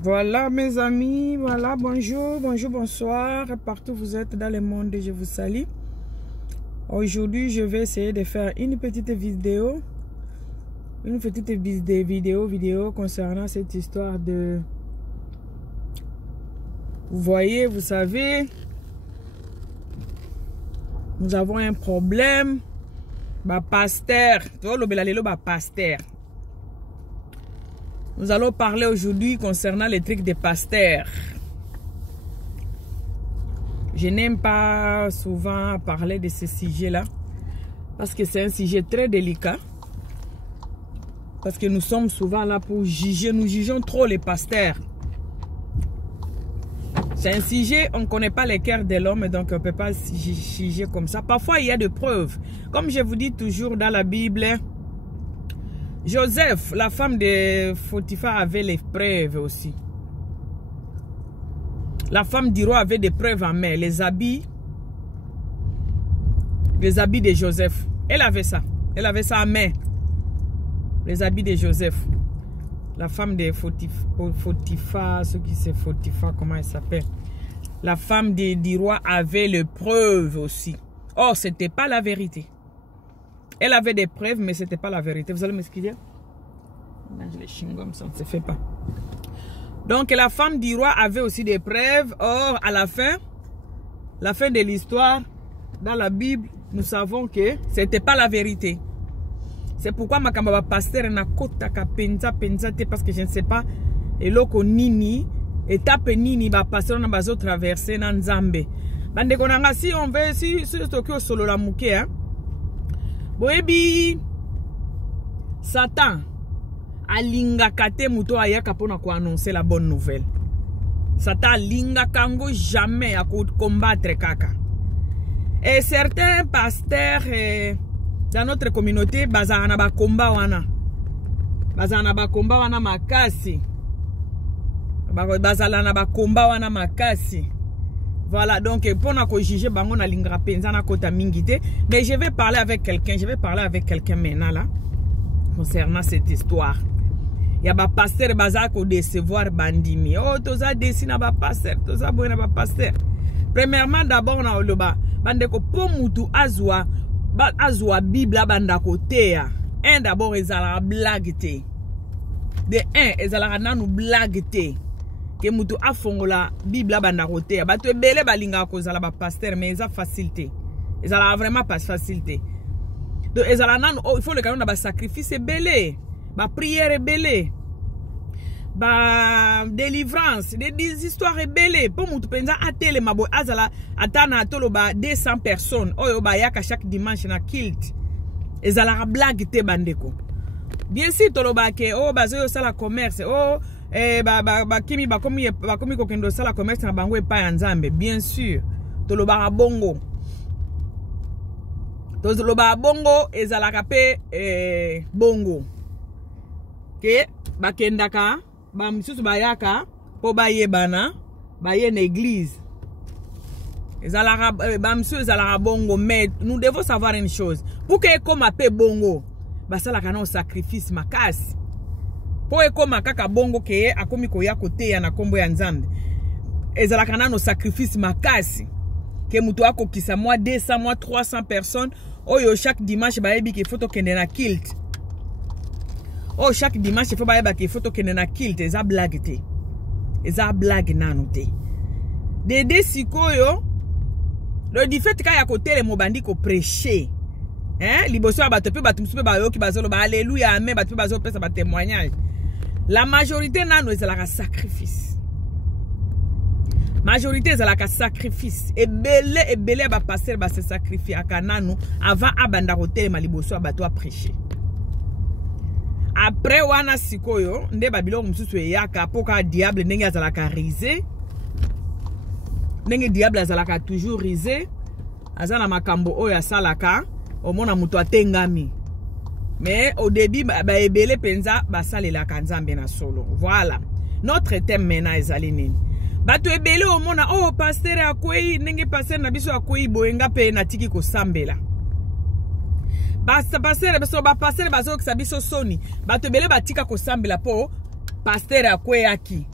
Voilà mes amis, voilà, bonjour, bonsoir, partout vous êtes dans le monde, je vous salue. Aujourd'hui, je vais essayer de faire une petite vidéo concernant cette histoire de... Vous voyez, vous savez, nous avons un problème, pasteur. Nous allons parler aujourd'hui concernant les trucs des pasteurs. Je n'aime pas souvent parler de ce sujet-là parce que c'est un sujet très délicat. Parce que nous sommes souvent là pour juger. Nous jugeons trop les pasteurs. C'est un sujet, on ne connaît pas les cœurs de l'homme, donc on ne peut pas juger comme ça. Parfois, il y a des preuves. Comme je vous dis toujours dans la Bible, Joseph, la femme de Potiphar, avait les preuves aussi. La femme du roi avait des preuves en main. Les habits de Joseph. Elle avait ça. Elle avait ça en main. Les habits de Joseph. La femme de Potiphar, ce qui c'est Potiphar, comment elle s'appelle? La femme du roi avait les preuves aussi. Or, ce n'était pas la vérité. Elle avait des preuves, mais ce n'était pas la vérité. Vous allez m'excuser? Mange les chewing-gums, ça ne se fait pas. Donc, la femme du roi avait aussi des preuves. Or, à la fin de l'histoire, dans la Bible, nous savons que ce n'était pas la vérité. C'est pourquoi ma kamba pasteur na kota ka penza parce que je ne sais pas eloko nini étape nini ba pasteur na bazo traverser na Nzambe. Bande konanga si on veut si tokyo solo la muke hein. Boebi Satan alinga kate muto ayaka pona ko annoncer la bonne nouvelle. Satan alinga kango jamais à combattre kaka. Et certains pasteurs dans notre communauté, bazana ba komba wana makasi. Bazala ba komba wana makasi. Voilà, donc pour na ko juger bango na lingra penza na kota mingite, mais je vais parler avec quelqu'un maintenant là concernant cette histoire. Il y a ba pasteur baza ko décevoir bandimi. Oh toza desina ba pasteur, toza boina ba pasteur. Premièrement d'abord na oloba bande ko pomutu azwa Bible banda côté. Un d'abord ezala blague te. De un ezala nanu blague te. Que mutu afongola Bible banda côté. Ba to ebele balinga ko zala ba pasteur mais eza facilité. Ezala vraiment pas facilité. Donc ezala nanu il faut le canon ba sacrifice belé, ba prière belé. Ba délivrance, des histoires belé. Pour mutu penza atele mabo azala atana tolo ba 200 personnes. Oyo ba yaka chaque dimanche na kilt. Ezala blague te bandeko. Bien sûr tolo ba ke oh bazo sala commerce. Oh kimi ko kendo sala commerce na bango epa ya Nzambe. Bien sûr. Tolo ba bongo. Tolo ba bongo ezala kape bongo. Ke bakendaka ba misusu bayaka po baye bana baye na église ezalaka ba misusu ezalaka bongo, mais nous devons savoir une chose pour que comme ape bongo basalaka na sacrifice makasi po ekoma kaka bongo ke akomi koya kote ya na kombo ya Nzambe ezalaka na no sacrifice makasi ke mutu akokisa moi 200 moi 300 personnes oyo chaque dimanche bayebi ke photo kende na kilt. Oh, chaque dimanche, il faut que photo que na kilt, eza blague te. Eza blague nanu te. Dede sikoyo, le du fait ka ya côté le mobandi ko prêcher. Hein, liboso ba tepe ba tumsupe ba yo ki bazolo ba alléluia amen ba tepe bazo pesa ba témoignage. La majorité nanu ezala sacrifice. Majorité ezala sacrifice. Et belé ba passer ba se sacrifier akananu avant abanda côté ma liboso ba to prêcher. Après wana sikoyo nde babilo mususu yaka poka diable ndenge azalaka risé, ndenge diable azalaka toujours risé, azala makambo oyo asalaka omona muto atengami, mais au début ba ebele penza basalelaka Nzambe na solo. Voilà notre thème maintenant ezali nini bato ebele omona oh pasteur akwei ndenge pasteur na biso akwei boyenga pe na tiki ko sambela. Pasteur bazo kisabiso soni. Bato bele batika ko sambela po pasteur akwe aki.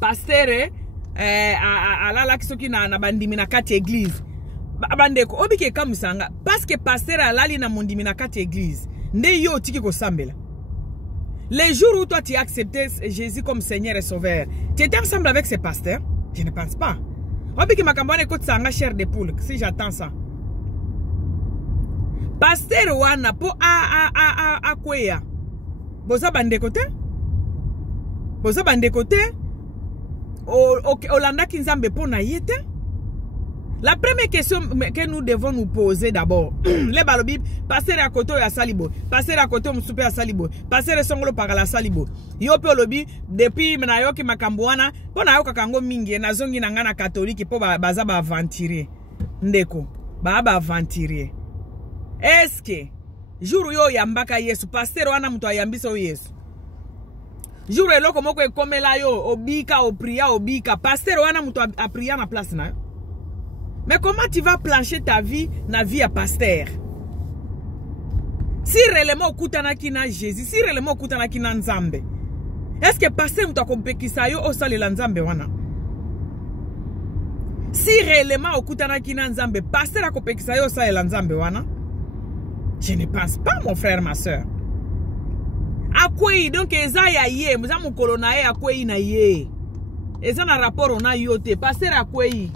pasteur alala kisoki na bandimi na kati église bandeko obike kamusanga parce que pasteur alali na mondimi na kati église nde yo tiki ko sambela. Les jours où toi tu as accepté Jésus comme Seigneur et Sauveur, tu étais ensemble avec ces pasteurs? Je ne pense pas. Obiki makambane écoute ça nga chair de poule si j'attends ça. Pasteur wana po a kweya. Boza bandeko te? Boza bandeko te? Olanda kinzambe po na yete? La première question que nous devons nous poser d'abord, les balobi, passer à côté à Salibo, passer à côté au souper à Salibo, passer à Songolo par la Salibo. Yo pe lobi depuis menayo ki makambwana, pona yo kakango mingi na zongi na ngana catholique po baza ba aventurer. Ndeko, ba aventurer. Est-ce que jour yo yambaka Yesu, pasteur wana muto ayambisa o Yesu. Jour eloko moko ekomela yo obika opria obika, pasteur wana muto a prier na place na yo. Mais comment tu vas plancher ta vie na vie à pasteur? Si réellement okutana kina Jésus, si réellement okutana kina Nzambe, est-ce que pasteur muto akompekisa yo osalela Nzambe wana? Si réellement okutana kina Nzambe, pasteur akompekisa yo osalela Nzambe wana? Je ne pense pas, mon frère, ma soeur. Akwei, donc eza ya ye, muza mukolo na ye akwei na ye. Eza na rapport on a yote, pasteur akwei.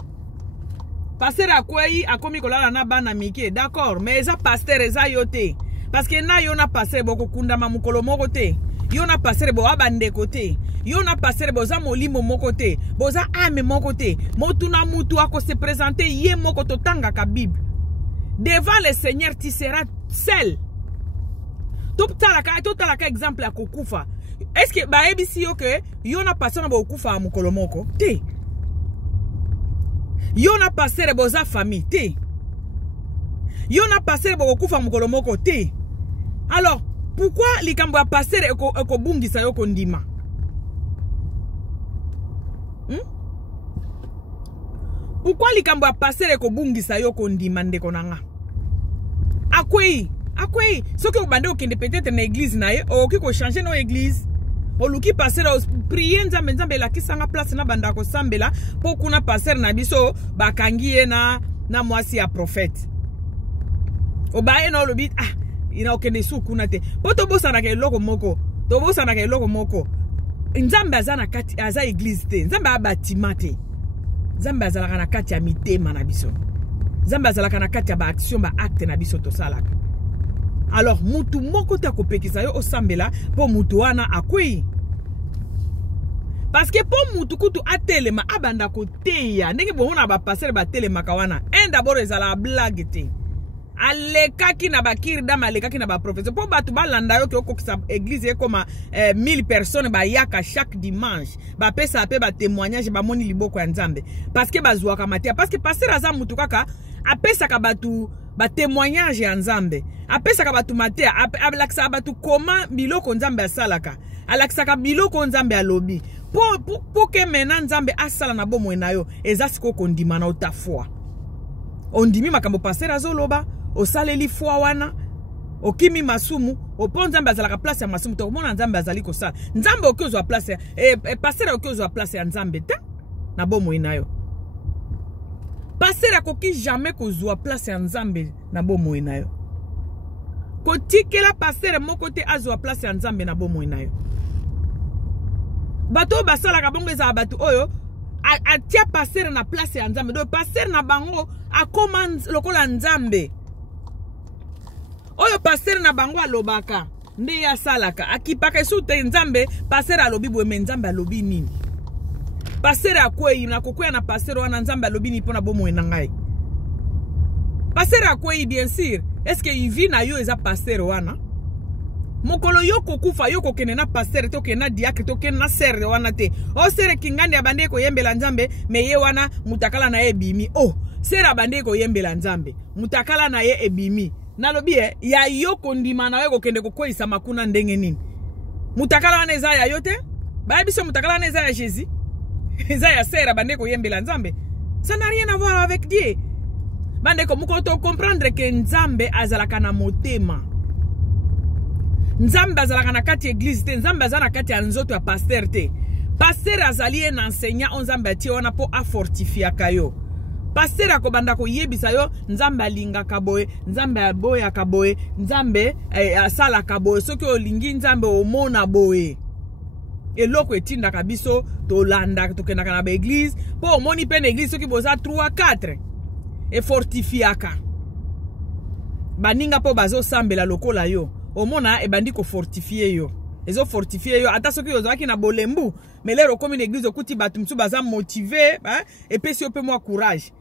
Pasteur akwei akomi kolala na bana mike, d'accord, mais eza pasteur eza yote. Parce que na yo na pasteur boko kundama mukolo moko te. Yo na pasteur bo abande kote. Yo na pasteur bo za molimo moko te. Bo za ame moko te. Motu na mutu ako se présenter ye moko totanga ka Bible. Devant le Seigneur tu seras seul. Totalaka exemple ya kokufa. Est-ce que ba ebisi yo ke yo na pasteur na bo kufa mukolo moko te? Yo na passer boza famille te. Yo na passer bo kufa mukolo moko te. Alors, pourquoi likambo ya passer eko bungisa yo kondima? Pourquoi likambo ya passer eko bungisa yo kondima ndeko nanga? Akwei, soki obande okende peut-être na église na ye, oki ko changer no église. Oluki passer prier nzambe la kisanga place na banda ko sambela po kuna passer na biso bakangie na mwasi ya prophète. Obaye na olobi ina okende su kuna te. Po to bosa na ke loko moko. To bosa na ke loko moko. Nzambe azana kati aza église te. Nzambe abatima te. Nzambe azala na kati ya mitema na biso. Nzambe azala na kati ya ba action ba acte na biso to salaka. Alors, mutu moko ta kopekisa yo osambela po mutu wana akwei. Parce que po mutu kutu atelema abanda koteya. Ndenge bomona ba passer ba telema kawana. D'abord ezala blague te. Alekaki na bakiri dama alekaki na ba professeur. Po batu balanda yo ki okokisa église koma 1000 personnes ba yaka chaque dimanche. Ba pesa pe ba témoignage ba moni liboko ya Nzambe. Parce que bazwaka matia. Parce que passer aza mutu kaka apesa ka batu ba témoignage ya Nzambe. Apesa ka batu matia, alakisa batu koma biloko Nzambe asalaka. Alakisa ka biloko Nzambe alobi. Po ke mena Nzambe asala na bomo na yo, eza siko kondima na otafua. Ondimi makambo passer azoloba, osaleli fwa wana, okimi masumu, opo Nzambe azalaka place ya masumu, to mona Nzambe azali kosala. Nzambe okozwa place passer okozwa place ya Nzambe te na bomo na yo. Passer akoki jamais kozwa place ya Nzambe na bomo na yo. Kotikela passer moko te azwa place ya Nzambe na bomo na yo. Bato basala ka bongo eza bato oyo atia passer na place ya Nzambe. Do passer na bango akoma lokola Nzambe. Oyo passer na bango alobaka nde ya salaka akipaka sute Nzambe passer alobi bwe Nzambe alobi nini? Passer akwei na kokwea na passer wana Nzambe alobi ni pona bomo na ngai. Passer akwei bien sûr. Est-ce que il vit na yo eza passer wana? Mokolo yo kokufa yo kokene na passer to kena diacre to kena serre wana te. O serre kingandi abande ko yembela Nzambe me ye wana mutakala na ye bimi. Oh, serre abande ko yembela Nzambe. Mutakala na ye ebimi. Nalobi ya yo kondima na we kokende kokoisa makuna ndenge nini? Mutakala wana eza ya yo te? Ba biso mutakala wana eza ya Jésus. Eza ya serre abande ko yembela Nzambe. Ça n'a rien à voir avec Dieu. Bande ko mukoto comprendre que Nzambe azalaka na motema. Nzambe azalaka na kati église te, Nzambe azalaka na kati ya nzoto ya pasteur te. Pasteur azali en enseignant on nzambe atie wana po a fortifier kayo. Pasteur akobanda ko yebisa yo nzambe alinga kaboye, nzambe aboya kaboye, nzambe asala kaboye, soki olingi nzambe omona boye. Eloko etinda kabiso to landa to kenda kana ba église, po omoni pe na église soki boza 3 4 e fortifiaka. Baninga po bazo sambela lokola yo. Omona e bandi ko fortifier yo. Ezo fortifier yo ata soki ozaki na bolembu, mais lero comme une église okuti batu msu baza motivé, et puis si ope moi courage.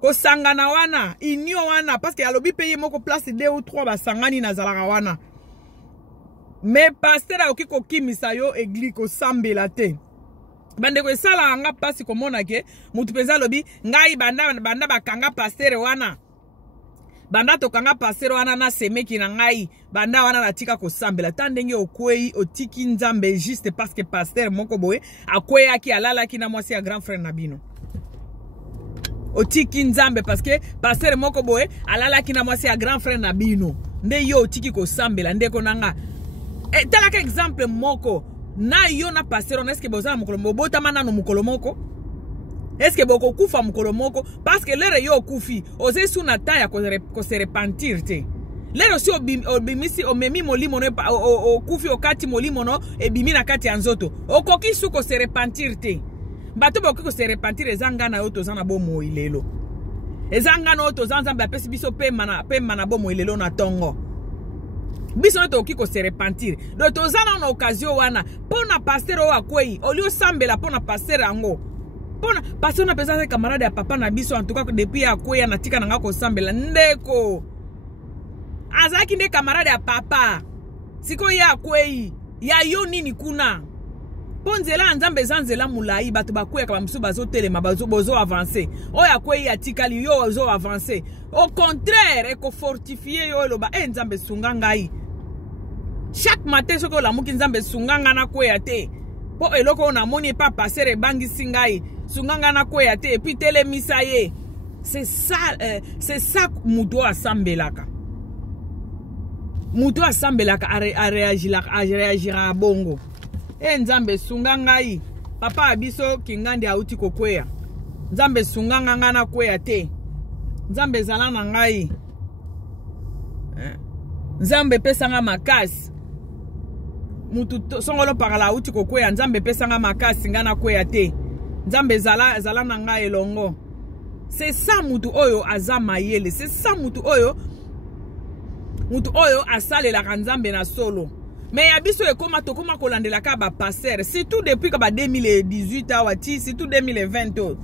Ko sangana wana, inyo wana parce que alobi payer moko place 2 ou 3 ba sangani na zalaka wana. Mais pasteur a okiko kimisa yo église ko sambela te. Bande ko sala anga pasi ko mona ke mutu penza lobi ngai banda bakanga pasteur wana. Banda to kanga pasteur wana na semeki na ngai banda wana na tika ko sambela tandenge okwei otiki nzambe juste parce que pasteur moko boye akwea ki alala ki na mwasi ya grand frère Nabino. Otiki nzambe parce que pasteur moko boye alala ki na mwasi ya grand frère Nabino. Nde yo otiki ko sambela ndeko nanga. Talaka exemple moko na yo na pasteur on est-ce que bozana mukolo mobota mana no mukolo moko? Est-ce que boko kufa mukolo moko parce que lere yo kufi oze suna taya ko se repentir te. Lero si obimisi omemi molimo no o kufi okati molimo no ebimi na kati anzoto. Okoki su ko se repentir te. Bato boko ko se repentir ezanga na yo tozana bomo ilelo. Ezanga no tozanza ba pesi biso pe mana bomo ilelo na tongo. Biso no toki ko se repentir. Do tozana na occasion wana pona pasteur o akwei olio sambela pona pasteur ango. Pona pasteur na pesa camarade ya papa na biso en tout cas depuis akwei na tika nanga ko sambela ndeko. Azaki nde camarade ya papa. Siko ya akwei ya yo nini kuna. Ponzela nzambe zanzela mulai batu bakwea kama msu bazo telema bozo avancer. Oya akwei ya tikali yo ozo avancer. Au contraire eko fortifier yo loba nzambe sunga ngai. Chaque matin soko la muki nzambe sunganga na kwea te. Po eloko na moni pa passer e bangi singai. Sunganga na kwea te et puis telemisa ye. C'est ça muto asambelaka. Muto asambelaka a réagir bongo. Nzambe sunganga yi. Papa abiso kingandi auti kokwea. Nzambe sunganga ngana kwea te. Nzambe zalana ngai. Nzambe pesanga makasi. Mutu songolo parala uti kokwea nzambe pesanga makasi ngana kwea te. Nzambe zalana ngai elongo. C'est ça mutu oyo azama yele. C'est ça mutu oyo asale la nzambe na solo. Mais yabiso ekoma tokoma kolandela ka ba passer. Surtout depuis ka ba 2018 awati, surtout 2020.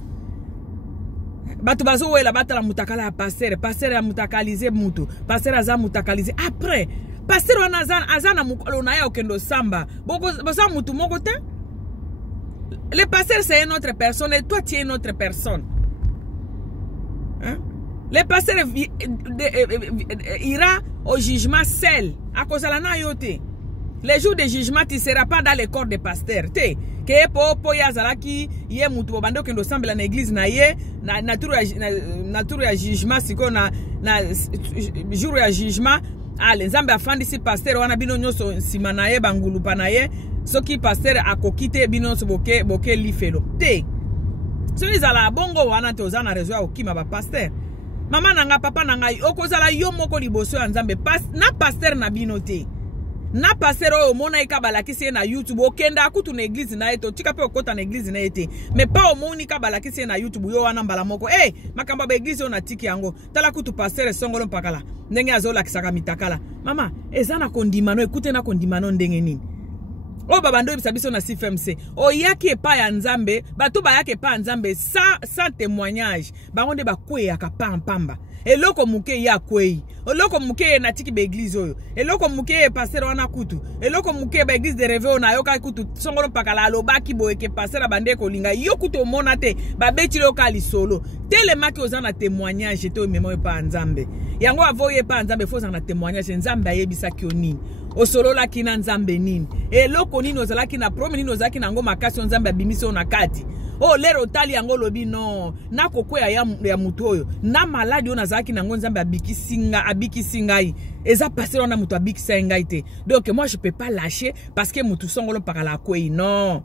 Batu bazo wela batala mutakala ya passer ya mutakalize mutu, passer aza mutakalize. Après, passer wana azana mukolo na ya okendo samba. Boza mutu moko te. Le passer c'est une autre personne et toi tu es une autre personne. Hein? Le passer ira au jugement seul. À cause de la yote. Les jours de jugement, tu ne seras pas dans le corps de pasteur. Que po ya zalaki ye mutu bando kendo sambela na église na ye na nature ya jugement siko na jour ya jugement ale nzambe afandi si pasteur wana bino nyoso sima na ye bangulupa na ye soki pasteur akokite bino so boke lifelo te so izala bongo wana te ozana rezo ya okima ba pasteur mama nanga papa nanga okozala yo moko liboso ya nzambe na pasteur na bino te. Na passer o mona ika balakisi na YouTube okenda akutu na église na eto tika pe okota na église na ete mais pas o moni ka balakisi na YouTube yo wana mbala moko makamba ba église ona tiki yango tala kutu passer songolo mpakala ndenge azola kisaka mitakala mama ezana kondimano ekute na kondimano ndenge nini o babando bisa biso na CFMC o yaki epa ya nzambe bato ba yaki epa nzambe sans témoignage bangonde bakweya ka pamba eloko muke ya kwei eloko muke na tiki be église oyo eloko muke passer wana kutu eloko muke ba église de réveil na yoka kutu songolo pakala alobaki boyeke passer bande ko linga yo kutu mona te ba betilo ka lisolo telemaki ozana témoignage te o memo pa nzambe yango avoye pa nzambe foza na témoignage nzambe ayebisa ki onini osolola kina nzambe nini eloko nini ozalaki na promi nini ozalaki na ngo makasi nzambe abimiso na kati oh lero tali yango lobi no na kokwea ya mutu oyo na maladi ona zaki nango nzambe abiki ngai eza passer na mutu abiki ngai te donc moi je peux pas lâcher parce que mutu songolo parala kwei non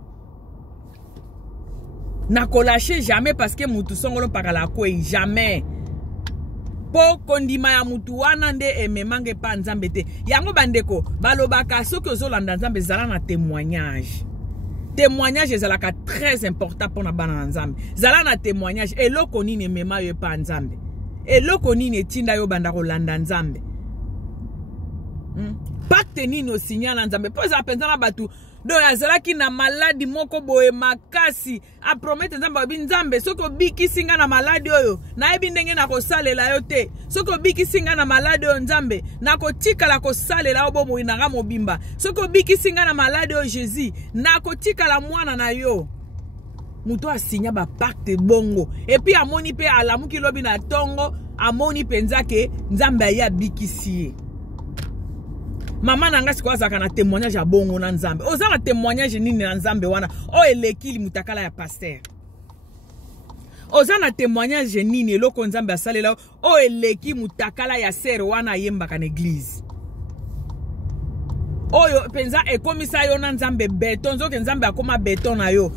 Na ko lâcher jamais parce que mutu songolo pakala kwei jamais. Po kondima ya mutu wana nde ememange pa nzambe te. Yango bandeko balobaka soki ozolanda nzambe zala na témoignage. Témoignage ezalaka très important pour na bana nzambe. Zala na témoignage eloko nini emema yo pa nzambe. Eloko nini etinda yo banda kolanda nzambe. Pacte nini o signala nzambe. Po za penza na batu do yazalaki na maladi moko boye makasi a promettre nzambe abi nzambe soko biki singa na maladi oyo na ebi ndenge na kosalela yo te soko biki singa na maladi oyo nzambe na kotikala kosalela yo bomo inanga mobimba soko biki singa na maladi oyo Jésus na kotikala mwana na yo muto asinya ba pacte bongo et puis amoni pe alamuki lobi na tongo amoni penza ke nzambe ya bikisi. Maman nanga sikwaza kana témoignage ya bongo na nzambe. Oza na témoignage nini na nzambe wana? O elekili mutakala ya pasteur. Oza na témoignage nini eloko nzambe asalela o eleki mutakala ya sere wana yembaka na église. Oyo penza ekomisa yo na nzambe beton nzoke nzambe akoma beton na yo.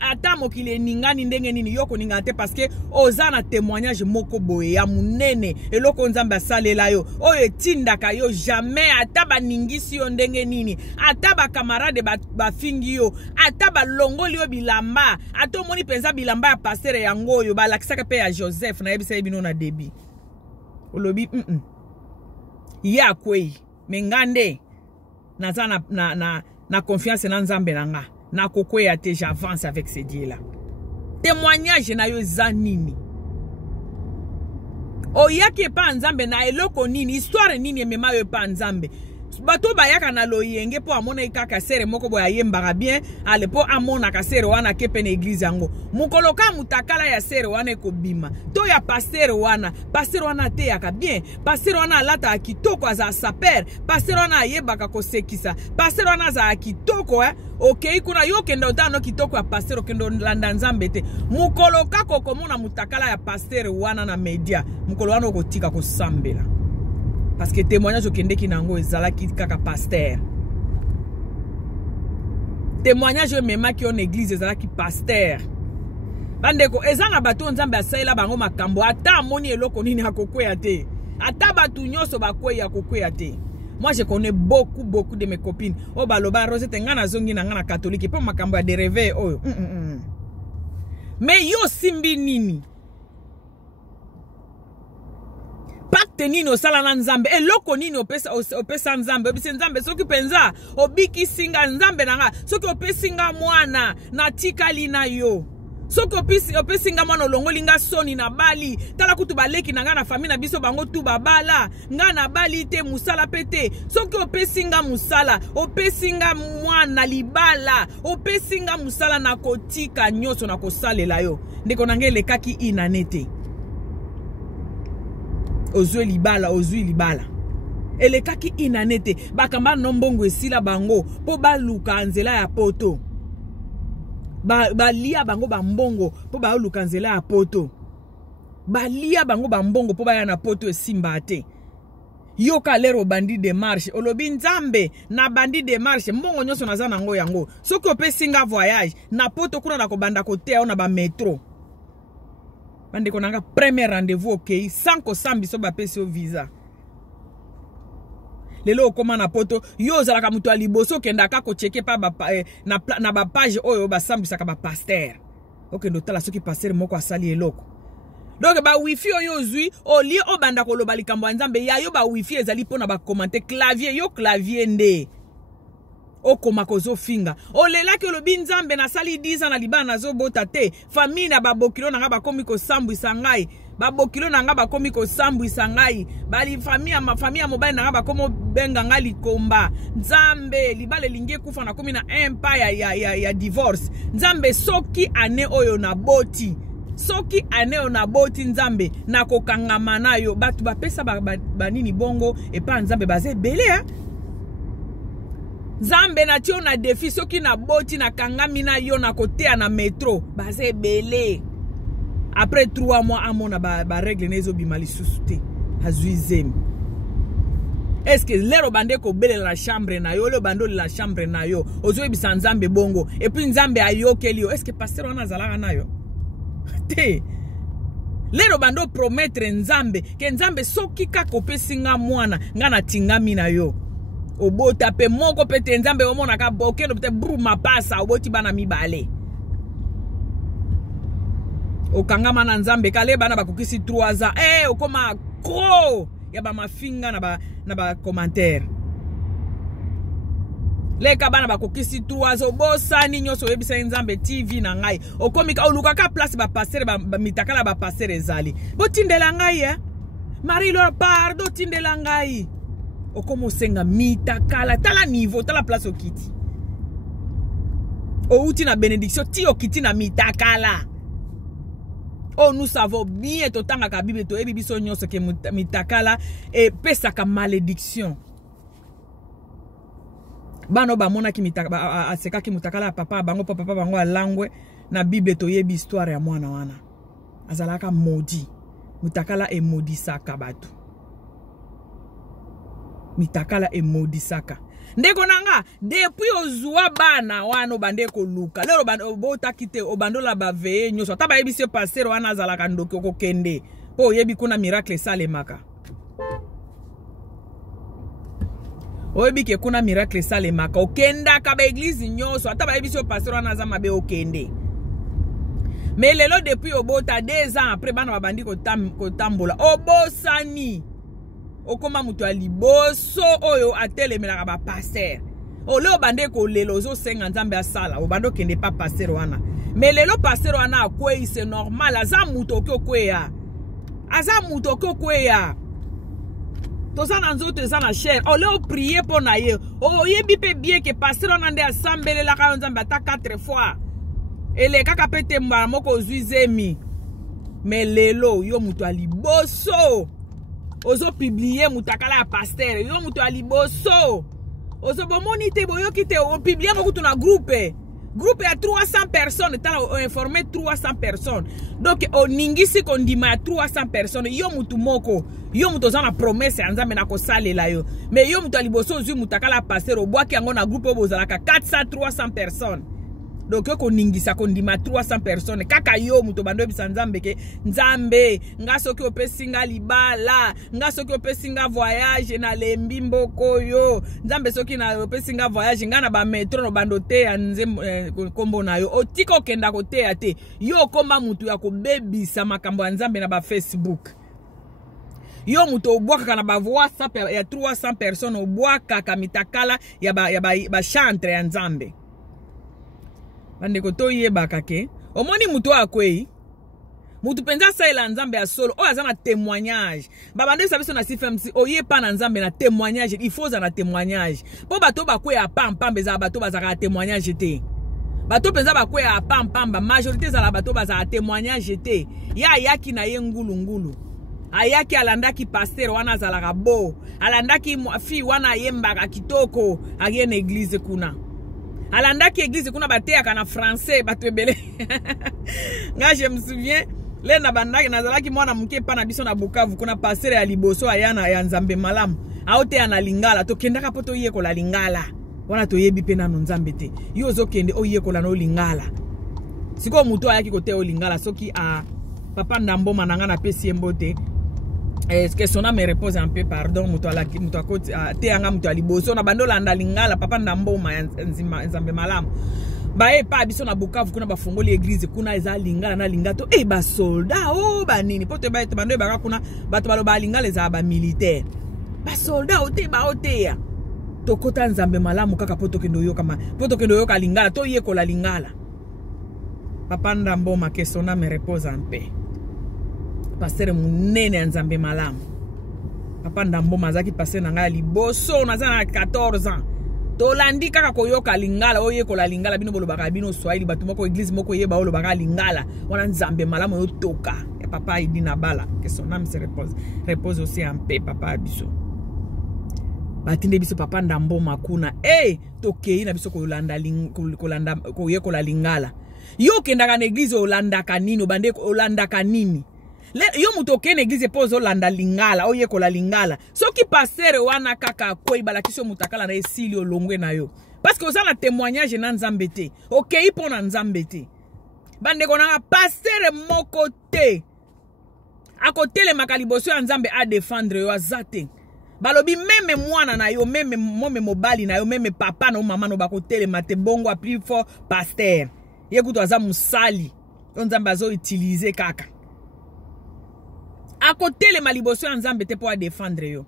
Ata mokile ningani ndenge nini yoko ninga te parce que oza na témoignage moko boye ya munene eloko nzambe asalela yo. Oyo etindaka yo jamais ata baningisi yo ndenge nini. Ata ba camarade ba fingi yo. Ata ba longoli yo bilamba. Ata moni penza bilamba ya pasteur yango yo ba lakisaka pe ya Joseph na yebisa bino na debi. Olobi ya kwei mengande naza na confiance na nzambe nanga na kokwea te j'avance avec ce Dieu là. Témoignage na yo zanini o yaki pa nzambe na eloko nini histoire nini emema yo pa nzambe bato bayaka na loyenge po amona ikaka sere moko boya yembaka bien ale po amona ka sere wana kepe na église yango mukoloka mutakala ya sere wana ekobima to ya pasteur wana te yaka bien pasteur wana alata akitoko aza saper pasteur wana ayebaka kosekisa pasteur wana aza akitoko okay kuna yo kendo tano kitoko ya pasteur kendo landa nzambe te mukoloka kokomona mutakala ya pasteur wana na media mukolo wana okotika kosambela. Parce que témoignage au Kendeki nango ezalaki kaka pasteur. Témoignage mema ki on église ezalaki pasteur. Bandeko ezana bato nzambe asaila bango makambo ata moni eloko nini akokwea te. Ata batu nyoso bakwea akokwea te. Moi je connais beaucoup de mes copines. O baloba Rosette ngana zongi na ngana catholique pe makambo ya de réveil oyo. Mais yo simbi nini? Pacte nini osala na nzambe eloko nini opesa nzambe obisi nzambe soki penza obiki singa nzambe nanga soki opesinga mwana na tikali na yo soki opesinga mwana olongolinga soni na bali tala kutu baleki na nga na famille na biso bango tu babala nga na bali te musala pete soki opesinga musala opesinga mwana libala opesinga musala na kotika nyoso na kosalela yo ndeko nange lekaki inanete ozui libala elekaki inanete bakamba nombongo esila bango po baluka nzela ya poto balia bango bambongo po baluka nzela ya poto balia bango bambongo po baya na poto esimba te yoka lero bandi de marche olobi nzambe na bandi de marche mbongo nyonso naza nango yango soki opesinga voyage na poto kuna na kobanda kotea na ba metro bande konanga premier rendez-vous okay sans kosambi so bapesi o visa lelo okoma na poto yo zalaka mutu aliboso kenda ka ko checker pa na ba page oyo basambisaka ba pasteur okendo tala soki pasteur moko asali eloko donc ba wifi oyo zui olie obanda koloba likambo nzambe ya yo ba wifi ezali pona ba commenter clavier yo clavier nde okoma kozo finga olelaki olobi nzambe na sali 10 ans na libana nazo bota te famille na babokilo nanga bakomi ko sambwisa ngai babokilo nanga bakomi ko sambwisa ngai bali famille ya mobali nanga bakomo benga ngai likomba nzambe libale lingie kufa na komi na empire ya divorce nzambe soki ane oyo na boti soki ane oyo na boti nzambe na kokangama na yo batu bapesa banini bongo epa nzambe baze bele Zambe na tio na defi soki na boti na kangami na yo na kotea na metro baze belé. Après 3 mois amona ba règle nezo bimali susu te azuizemi. Est-ce que lero bande ko bele la chambre na yo, le bando la chambre na yo, ozo ebisa nzambe bongo, et puis nzambe ayo kelio, est-ce que pasteur wana zalaka na yo? Te. Lero bando promettre nzambe, ke nzambe soki kako pesinga mwana, nga na tingami na yo. Obota pe moko pete nzambe omona ka boke no pete bruma pasa, oboti bana mibale. Okangama na nzambe, kale bana bakukisi 3 ans, okoma gros. Ya ba mafinga na ba commentaire. Leka bana bakokisi 3 ans bosani nyoso yebisa nzambe TV na ngai. Okomika oluka ka place ba passer ba mitakala ba passer ezali. Botindela ngai Marie Laure pardon tindela ngai. Okomo senga mitakala tala niveau tala place okiti. O uti na bénédiction ti okiti na mitakala. Oh, nous savons bien totanga ka bible to ebibi so nyonso ke mitakala e pesaka malédiction. Bano ba mona ki mitakala aseka ki mutakala papa bango alangwe na bible to yebi histoire ya mwana wana. Azalaka maudit. Mutakala e maudisaka batu. Mitakala e maudisaka. Ndeko nanga depuis ozwa bana wano bandeko luka lero bota kite obandola ba veye nyoso taba yebisi passer wana zalaka ndoki okokende po yebi kuna miracle salemaka oyebi ke kuna miracle salemaka okenda ka ba église nyoso taba yebisi passer wana za mabe okende mais lelo depuis obota 2 ans après bana babandi kotambola obosani okoma mutu aliboso oyo atelemelaka ba passer. O leo bande ko lelo zo senga nzambe asala, o bando kende pa passer wana. Mais lelo passer wana akwei c'est normal, aza mutu okweya. Aza mutu okweya. Toza na nzoto eza na cher. O leo prier po na ye. O yebi pe bien ke passer wana nde asambele la ka nzambe ata 4 fois. Ele kaka pete mbala moko zuizemi. Mais lelo yo mutu aliboso. Ozo publier mutakala ya pasteur yo mutu aliboso ozo bomoni te boyo kite o publier beaucoup na groupe ya 300 personnes tala informer 300 personnes donc o ningisi kondima ya 300 personnes yo mutu moko yo mutu za na promesse ya nzambe na ko salela yo mais yo mutu aliboso ozu mutakala ya pasteur o bwaki yango na groupe bozalaka 400 300 personnes. Donc yo koningisa kondima 300 personnes kaka yo muto bando bisa nzambe ke nzambe nga soki opesinga libala nga soki opesinga voyage na lembi mboko yo nzambe soki na opesinga voyage nga na ba metro no bando te ya nze kombo na yo otiko kenda ko te ate yo komba mutu ya ko bebisa makambo ya nzambe na ba Facebook yo muto obwaka na ba WhatsApp ya 300 personnes obwaka ka mitakala ya ba chantre ya nzambe. Bandeko to yebaka ke omoni mutu akwei mutu penza saela nzambe ya solo o azana témoignage babande sabiso na CFMC oye pa na nzambe na témoignage il faut na témoignage po bato bakwei apam beza bato bazaka témoignage te bato penza bakwei apam ba majorité za la bato bazaka témoignage te ya yaki na ye ngulu ayaki alandaki pasteur wana zalaka bo alandaki fi wana yembaka kitoko aye na église kuna alandaki église kuna bateaka na français bato ebele nga je me souviens le na bandaki nazalaki mwana muke pa na biso na Bukavu kuna pasteur ya liboso ayana ya nzambe malamu aote ya na lingala tokendaka poto yekola lingala wana toyebi pe na nzambe te yo zokende oyekola no lingala siko muto ayaki kote o lingala soki a papa ndambo mananga na pesi mbote. Est-ce que son âme me repose un peu pardon muto alaki muto akoti te anga muto aliboso na bandola ndalingala papa ndamboma nzambe malamu ba pa biso na Bukavu kuna bafungoli église kuna eza lingala na lingato ba soldat o ba nini poto ba bando ba kuna bato baloba lingala eza ba militaire ba soldat o te ba oteya tokota nzambe malamu kaka poto kendo yo ka lingala to yekola lingala papa ndamboma que son âme me repose en paix. Pasteur munene nzambe malamu papa ndambo mazaki pasteur nanga liboso nazana 14 ans tolandi kaka koyoka lingala oyekola lingala bino bolo baka bino Swahili batu moko église moko yeba olo baka lingala wana nzambe malamu yotoka et papa idina bala que son âme se repose aussi en paix papa biso batinde biso papa ndambo makuna tokei na biso kolanda koyekola lingala yo kendaka na église olandaka nini obande olandaka nini yo muto ke église pozo landa lingala oye ko la lingala soki pasteur wana kaka ko ibala kiso mutakala na esili olongwe na yo parce que osala témoignage na nzambe te okei pona nzambe te bande kona pasteur moko te akotele makaliboso ya nzambe a défendre yo azate balobi meme mwana na yo meme mobali na yo meme papa na mama no bakotele mate bongo a plus fort pasteur yekuto aza musali nzambe azo utiliser kaka akotele maliboso ya nzambe te po a défendre yo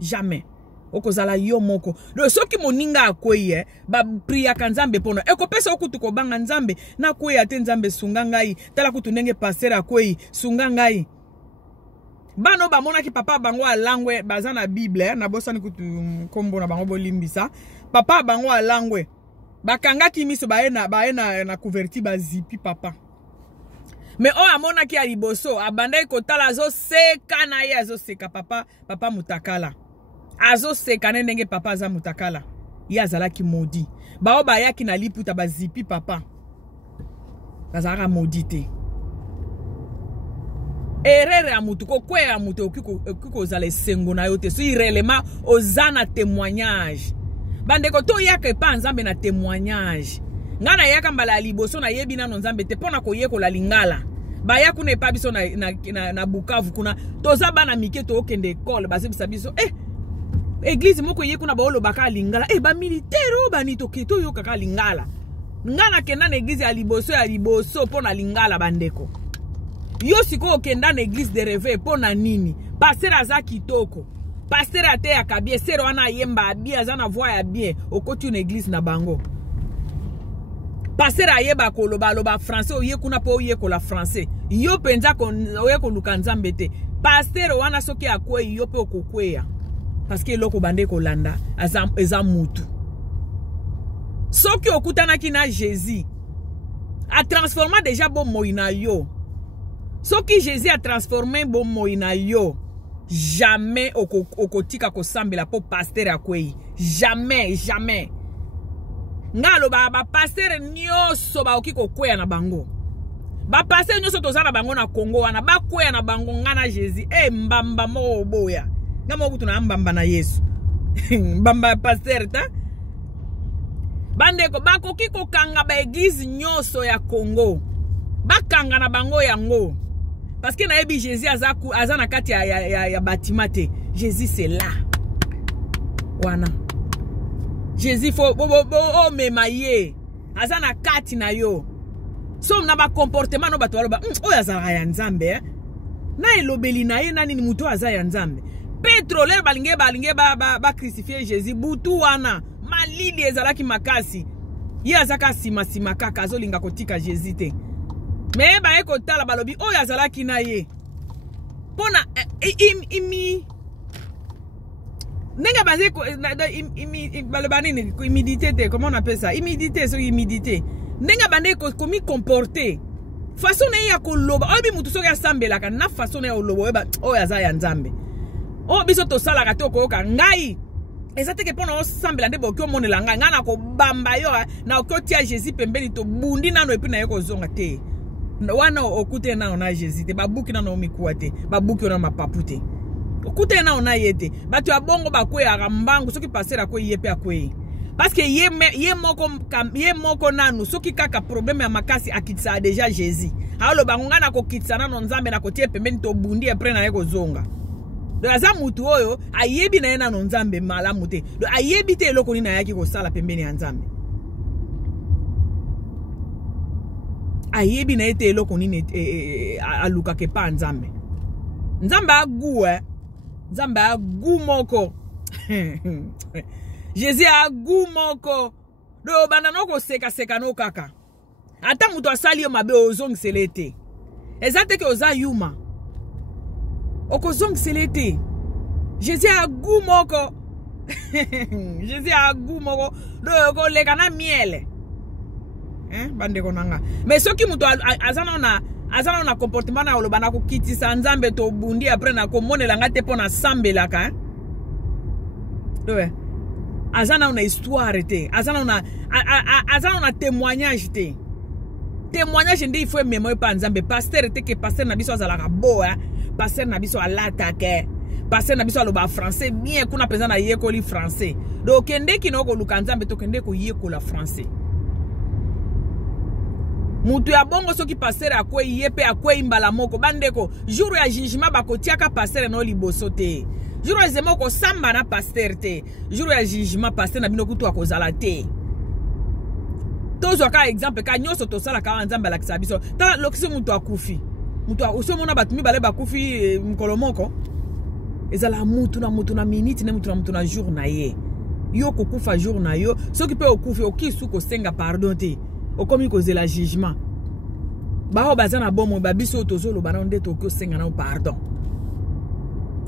jamais okozala yo moko do soki moninga akoyi ba priya ka nzambe pono ekopesa okutu ko banga nzambe na koyi ate nzambe sunga ngai tala kutu ndenge pasteur akoyi sunga ngai bano bamona ki papa bango alangwe baza na bible na bosani kutu kombo na bango bolimbisa papa bango alangwe bakanga ki miso baena na couverture bazipi papa mais o amona ki aliboso abandai kotala azo seka na ye azo seka papa mutakala azo seka ndenge papa za mutakala ye azalaki modi bao bayaki na liputa bazipi papa bazalaka modi te erreur ya mutu kokwe ya mutu okiko zala esengo na yo te so irelema ozana témoignage bandeko to yaka pa nzambe na témoignage ngana yaka mbala liboso na yebi na nzambe te pona koyekola lingala baya kuna epa biso na Bukavu kuna toza bana mike to okende école bazebisa biso église moko yekuna baolo baka lingala ba militaire o bani to kito yo kaka lingala ngana kenda na église ya liboso pona lingala bandeko yo siko okenda na église de réveil pona nini pasteur aza kitoko pasteur ate ya kabie sero wana yemba bien aza na voix ya bien okoti une église na bango pasteur ayeba koloba français oye kuna po oye kola français yo penza oye koluka nzambe te pasteur wana soki akwe yo pe okokweya parce que loko bande kolanda eza mutu soki okutanaki na Jésus a transformé déjà bon moina yo soki Jésus a transformé bon moina yo jamais okotika kosambela po pasteur akwe jamais ngalo ba pasteur nyoso ba okiko kweya na bango ba pasteur nyoso tozana bango na Congo wana ba kweya na bango ngana Jésus mbamba mo boya ngamo kutu na mbamba na Yesu mbamba pasteur ta bandeko bako kiko kanga ba église nyoso ya Congo bakanga na bango yango parce que na ebi Jésus azana kati ya bâtiment te Jésus c'est là wana Jésus faut o memaye azana kati na yo so na ba comportement no bato baloba oyo azala ya nzambe na elobeli na ye nani ni muto aza ya nzambe Petro le balinge ba crucifier Jésus butu wana malili ezalaki makasi ye azaka sima kaka azolinga kotika Jésus te mais ba eko tala balobi oyo azalaki na ye pona nenga bazé humidité comment on appelle ça humidité nenga bande komi comporter façon ya koloba obi mutu soki asambelaka na façon ya oloba oyo aza ya nzambe o biso to sala ka to koyoka ngai ezate ke pona osambela nde boki omonela ngai ngana ko bamba yo na okotia Jésus pembeni to bundi nano epi na ye kozonga te wana okute na ona Jésus te babuki na no mikuwa te babuki na mapapu te okute na ona yete batu ya bongo bakwe ya mbangu soki passer akwe yepe akwe parce que ye moko nanu soki kaka problème ya makasi akitsa déjà Jésus alo bangonga na ko kitsa na nzambe na kotie pembeni to bundi après na ye kozonga do aza mutu oyo ayebi na ye na nzambe malamu te do ayebi te eloko nini na yaki kosala pembeni ya nzambe ayebi na ete eloko nini aluka ke pa nzambe nzambe agu moko Jésus agu moko do banda noko seka no kaka ata mutu asali yo mabe ozongisele te ezate ke oza yuma okozongisele te Jésus agu moko Jésus agu moko do koleka na miele bande konanga mais soki mutu azana na comportement na oloba na kokitisa nzambe to bundi après na komonela ngate pona sambelaka azana una histoire te azana una témoignage te témoignage ndi il faut mémoire pa nzambe pasteur te que pasteur na biso azala boa pasteur na biso alata ke pasteur na biso aloba français bien kuna penza na yekoli français donc kende ki no ko luka nzambe to kende ko yekola français mutu ya bongo soki pasteur akwe yepe akwe imbala moko bandeko jour ya jugement bakotiaka pasteur no liboso te jour ya zemo ko samba na pasteur te jour ya jugement pasteur na bino kutu akozala te tozo ka exemple ka nyoso to sala ka nzambe la kisabiso tala lokisi mutu akufi mutu uso mona batumi bale bakufi mkolomoko ezala mutu na minute na mutu na jour na ye yo ko kufa jour na yo soki pe okufi okisu ko senga pardon te okomi ko zela jugement ba bazana bomo babiso tozo lo bana ndeto ko senga na pardon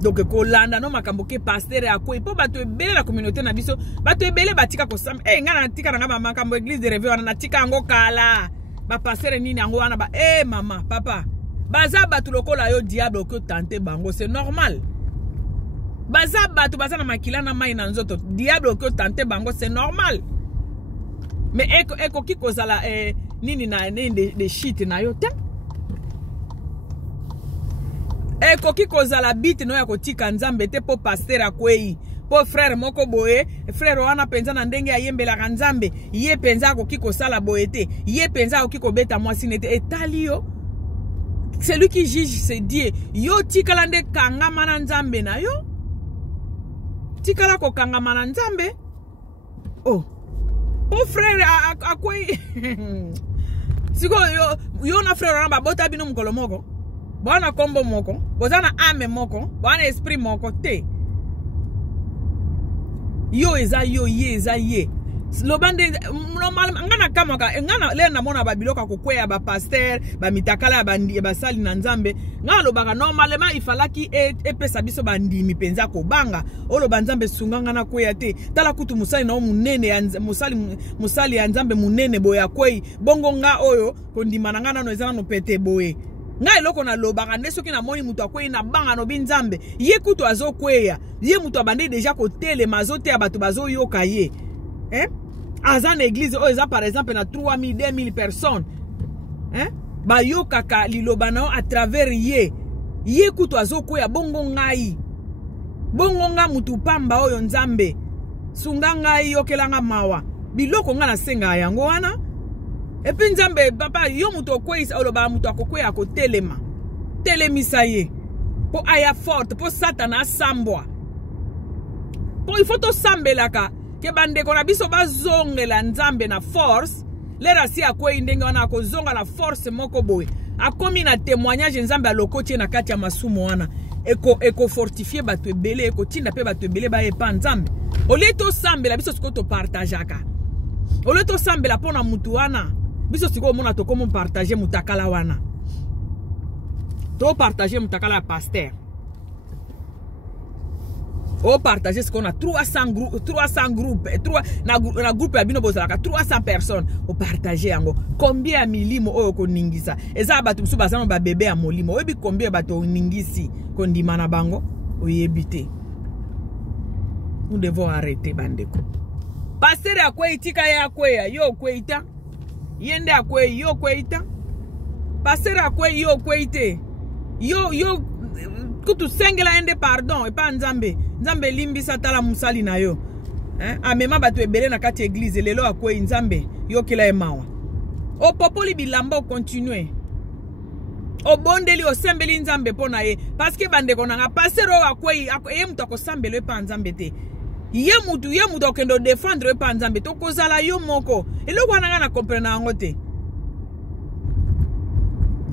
donc ko landa no makambo ke pasteur akoi po bato ebele la communauté na biso bato ebele batika ko sam ngana tika na makambo église de réveil wana tika ngo kala ba pasteur nini ngo wana ba mama papa baza bato lokola yo diable ko tenter bango c'est normal baza bato baza na makila na mai na nzoto diable ko tenter bango c'est normal mais eko ki kozala nini na de shit na yo te ekoki kozala bite no ya kotika nzambe te po pasteur akwei po frère moko boye frère wana penza na ndenge ayembela nzambe ye penza akoki kosala boye te ye penza akoki kobeta mwasi nete etali yo celui qui juge c'est Dieu yo tikala nde kangama na nzambe na yo tikala ko kangama na nzambe oh po frère akwei siko yo na frère wana babota bino mukolo moko bwana kombo moko bozana ame moko bwana esprit moko te yo eza yo ye eza ye lobande normal ngana kamaka ngana le na mona babiloka kokweya ba pasteur ba mitakala ba sali na nzambe ngana lobaka normalement ifalaki epesa biso bandimi penza ko banga oloba nzambe sunganga na kweya te tala kutu musali na munene ya musali ya nzambe munene boya kwei bongo nga oyo kondima na ngana no ezana no pete boye nga eloko na lobaka nde soki na moni mutu akwei na banga no binzambe ye kutu azokweya ye mutu abande deja kotelema azoteya bato bazoyoka ye aza na église oyo eza par exemple na 3000 2000 personnes bayokaka liloba nao à travers ye kutu azokweya bongo ngai bongo nga mutu pamba oyo nzambe sunga ngai yokelanga mawa biloko nga na senga yango wana epi nzambe papa yo mutu okweisa oloba mutu akokweya akotelema telemisa ye po aya forte po satana asambwa po il faut tosambelaka ke bandeko na biso bazongela nzambe na force lera si akwei ndenge wana akozonga na force moko boye akomi na témoignage nzambe alokoti na kati ya masumu wana eko fortifier bato ebele eko tinda pe bato ebele ba epa nzambe ole to sambela biso siko to partageaka ole to sambela pona mutu wana biso siko mona to komo partager mutakala wana to partager mutakala pasteur o partager ce qu'on a 300 groupes na groupe ya bino bozalaka 300 personnes o partager yango combien ya milimo oyo koningisa eza bato biso bazana ba bébé ya molimo oyebi combien bato oningisi kondima na bango oyebi te. Nous devons arrêter bandeko pasteur akwe itika ya akwe yo kweita yende akwe yo kweita pasteur akwe yo kweite yo kutu sengela ende pardon epa nzambe limbisa tala musali na yo amema bato ebele na kati église lelo akwe nzambe yokela emawa o popoli bilamba o continue o bondeli o sembeli nzambe pona ye parce que bandeko nanga pasteur o akwe ye mutu akosambela epa nzambe te ye mutu okendo défendre epa nzambe to kozala yo moko eloko wana na comprendre yango te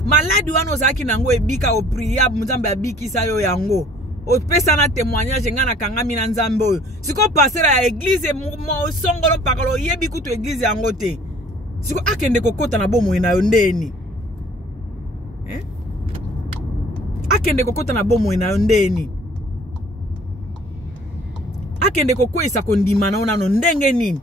maladi wana ozaki nango ebika o priya nzambe abikisa yo yango o pesa na témoignage ngana kangami na nzambe oyo siko passer ya église mo songolo pakolo yebi kutu église yango te siko akende kokota na bomo na yo ndeni akende kokota na bomo na yo ndeni akende kokwesa kondima na ona no ndenge nini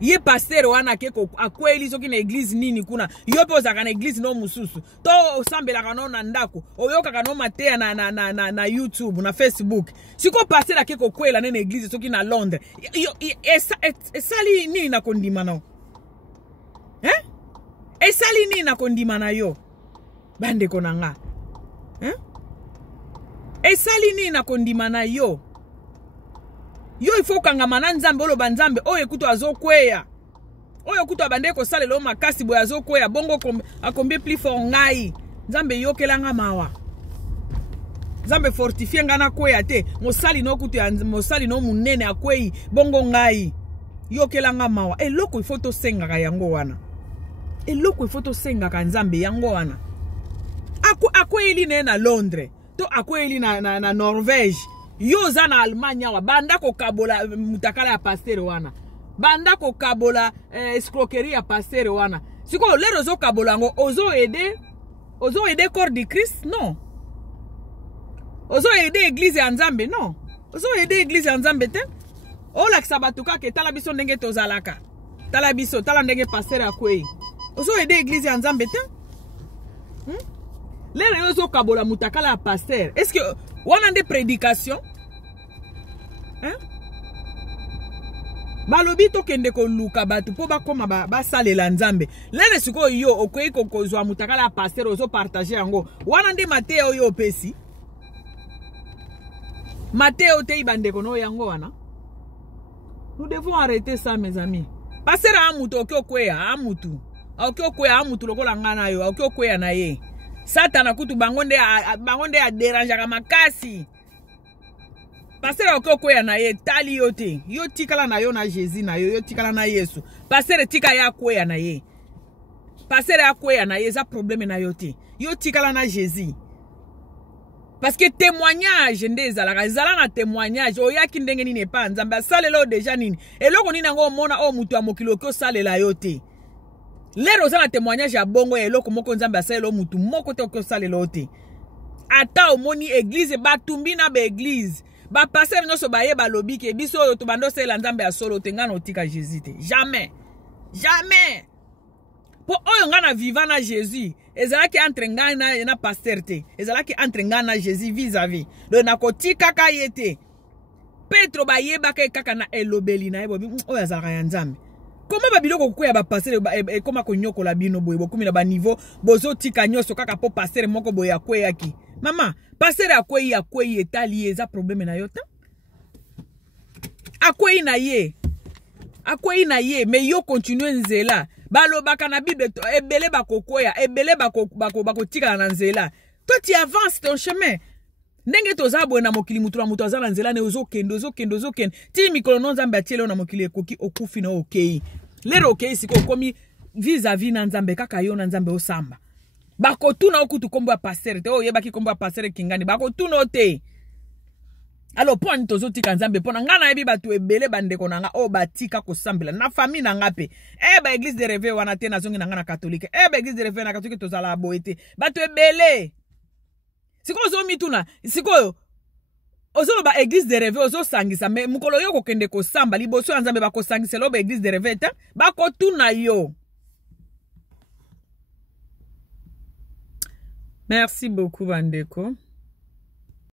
ye pasteur wana keko akweli soki na église nini kuna yo pe ozaka na église no mususu to osambelaka no na ndako oyokaka no mateya na YouTube na Facebook siko pasteur akeko kwela na église soki na Londres esali nini na kondima no Esali nini na kondima na yo? Bande konanga. Esali nini na kondima na yo? Yo il faut kangama na nzambe olo banzambe oyo ekuto azokweya. Oyo ekuto abande ko sale lo makasi boya azokweya bongo akombie plus fort ngai. Nzambe yokelanga mawa. Nzambe fortifie ngana kweya te. Mosali no kutu ya mosali no munene akwei bongo ngai. Yokelanga mawa. Eloko il faut to senga ka yango wana. Eloko il faut to senga ka nzambe yango wana. Akweli ne na Londres. To akweli na Norvège. Yo za na Allemagne wa banda ko kabola mutakala ya pasteur wana. Banda ko kabola escroquerie ya pasteur wana. Siko lero zo kabola ngo ozo aider corps de Christ non. Ozo aider église ya Nzambe non. Ozo aider église ya Nzambe te. Ola kisabatuka ke tala biso ndenge tozalaka. Tala biso tala ndenge pasteur akwei. Ozo aider église ya Nzambe te. Lero yo zo kabola mutakala ya pasteur. Est-ce que on a des prédications? Balobi to kende ko luka batu po ba koma ba salela Nzambe. Lele siko yo okwei ko kozwa mutakala ya pasteur ozo partager yango. Wana nde Mateo yo pesi. Mateo te ibande kono yango wana. Nous devons arrêter ça mes amis. Pasteur amutu okokweya amutu. Okokweya amutu lokola ngana yo okokweya na ye. Satana kutu bangonde a dérangeaka makasi. Pasteur okokweya na ye tali yo te. Yo tikala na yo na Jésus na yo tikala na Yesu. Pasteur tika ya kweya na ye. Pasteur akweya na ye za problème na yo te. Yo tikala na Jésus. Parce que témoignage nde zalaka na témoignage oyaki ndenge nini pa Nzambe salelo déjà nini. Eloko nini ngo mona o mutu amokilo ko salela yo te. Lero za na témoignage ya bongo eloko moko Nzambe salelo mutu moko te ko salela te. Ata omoni église batumbi na ba église. Ba passer nyonso ba ye balobi ke biso to bando sela Nzambe ya solo te ngana otika Jésus te. Jamais. Jamais. Po oyo ngana vivant na Jésus. Ezalaki entre ngana na pasteur te. Ezalaki entre ngana na Jésus vis-à-vis. Do na kotika ka yete. Petro ba yeba ka kaka na elobeli na yebo oyo azalaka ya Nzambe. Comment ba biloko kuya ba pasteur e koma konyoko la bino boye bokumi na ba niveau bozo tika nyoso kaka po pasteur moko boye akweyaki. Mama, pasteur akwei etali eza problème na yo ta? Akwei na ye, mais yo continue nzela. Balobaka na Bible ebele bakokoya, ebele bakotika na nzela. Toi tu avances ton chemin. Ndenge tozabwe na mokili mutu na mutu azala nzela ne ozokende. Ti mikolo no Nzambe atiele na mokili ekoki okufi na okei. Lero okei siko komi vis-à-vis na Nzambe kaka yo na Nzambe osamba. Bakotuna okutu kombo ya pasteur te. Yebaki kombo ya pasteur kingani. Bakotuna te. Alors point tozotika Nzambe pona ngana yebi batu ebele bandeko nanga o batika kosambela na famille na ngape ba église de réveil wana te na zongi na ngana catholique ba église de réveil na catholique tozala boete batu ebele siko zo mituna siko ozo ba église de réveil ozo sangisa me mukolo yo kokende kosamba liboso ya Nzambe bakosangisa lo ba église de réveil te bakotuna yo. Merci beaucoup bandeko.